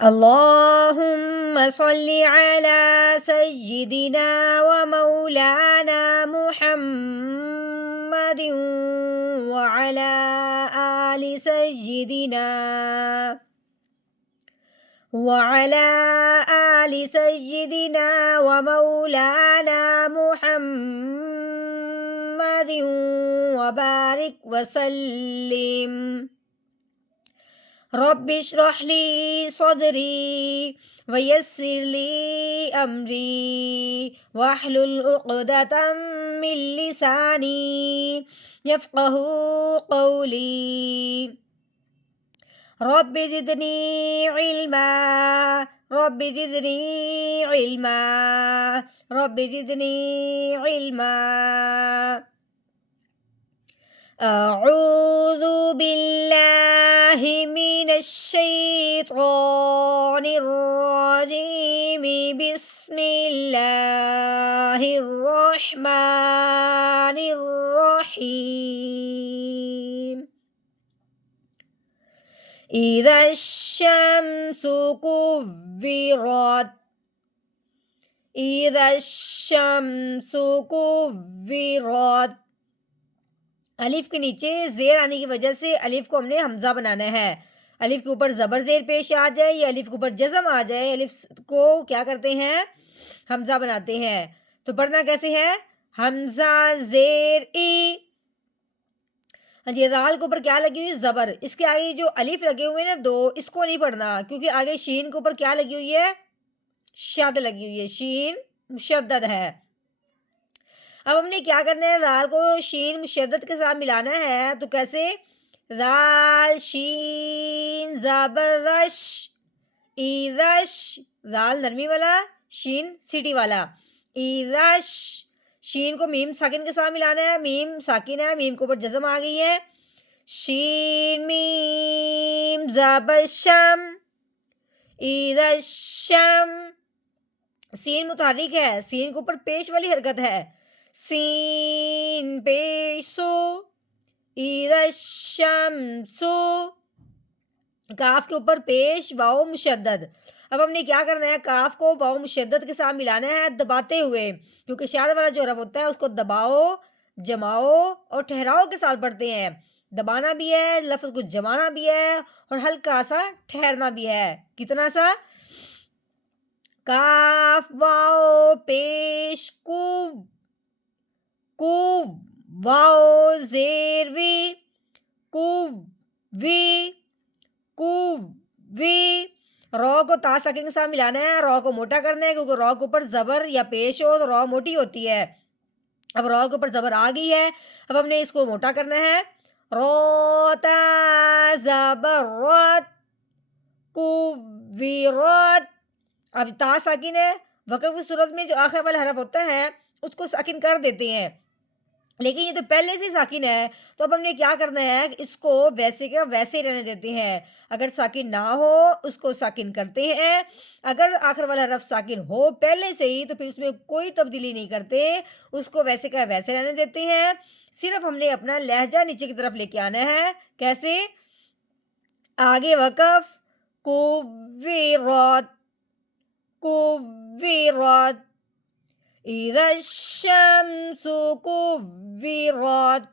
اللهم صل على سيدنا ومولانا محمد وعلى آل سيدنا وعلى آل سيدنا ومولانا محمد وبارك وسلم. رب اشرح لي صدري ويسر لي أمري واحلل عقدة من لساني يفقه قولي. رب زدني علما رب زدني علما رب زدني علما. أعوذ بالله من الشيطان الرجيم. بسم الله الرحمن الرحيم. إذا الشمس كورت إذا الشمس كورت. الف کے نیچے زیر آنے کی وجہ سے الف کو ہم نے حمزہ بنانا ہے. الف کے اوپر زبر زیر پیش آ جائے یا الف کے اوپر جزم آ جائے، الف کو کیا کرتے ہیں؟ حمزہ بناتے ہیں. تو پڑھنا کیسے ہے؟ حمزہ زیر ای. ہاں جی، رال کے اوپر کیا لگی ہوئی؟ زبر. اس کے آگے جو الف لگے ہوئے نا دو، اس کو نہیں پڑھنا کیونکہ آگے شین کے اوپر کیا لگی ہوئی ہے؟ شد لگی ہوئی ہے، شین مشدد ہے. اب ہم نے کیا کرنا ہے؟ رال کو شین مشدد کے ساتھ ملانا ہے. تو کیسے؟ رال شین زبر رش ایرش. رال نرمی والا، شین سیٹی والا. ایرش. شین کو میم ساکن کے ساتھ ملانا ہے. میم ساکن ہے، میم کے اوپر جزم آ گئی ہے. شین میم زبر شم ایرشم. سین متحرک ہے، سین کے اوپر پیش والی حرکت ہے. سین پیشو ایرشمسو. کاف کے اوپر پیش واو مشدد. اب ہم نے کیا کرنا ہے؟ کاف کو واو مشدد کے ساتھ ملانا ہے دباتے ہوئے، کیونکہ شاد والا جو حرف ہوتا ہے اس کو دباؤ، جماؤ اور ٹھہراؤ کے ساتھ پڑھتے ہیں. دبانا بھی ہے، لفظ کو جمانا بھی ہے اور ہلکا سا ٹھہرنا بھی ہے. کتنا سا؟ کاف واو پیش کو کو واو زیر وی کو وی کو وی. رو کو تا ساکن کے ساتھ ملانا ہے. رو کو موٹا کرنا ہے کیونکہ رو کے اوپر زبر یا پیش ہو تو رو موٹی ہوتی ہے. اب رو کے اوپر زبر آ گئی ہے، اب ہم نے اس کو موٹا کرنا ہے. روتا زبر روت کو وی روت. اب تا ساکن ہے، وقف کی صورت میں جو آخر والا حرف ہوتا ہے اس کو ساکن کر دیتے ہیں، لیکن یہ تو پہلے سے ساکن ہے. تو اب ہم نے کیا کرنا ہے؟ اس کو ویسے کا ویسے ہی رہنے دیتے ہیں. اگر ساکن نہ ہو اس کو ساکن کرتے ہیں، اگر آخر والا حرف ساکن ہو پہلے سے ہی تو پھر اس میں کوئی تبدیلی نہیں کرتے، اس کو ویسے کا ویسے رہنے دیتے ہیں. صرف ہم نے اپنا لہجہ نیچے کی طرف لے کے آنا ہے. کیسے؟ آگے وقف کو ویرات کو ویرات. اذا الشمس كورت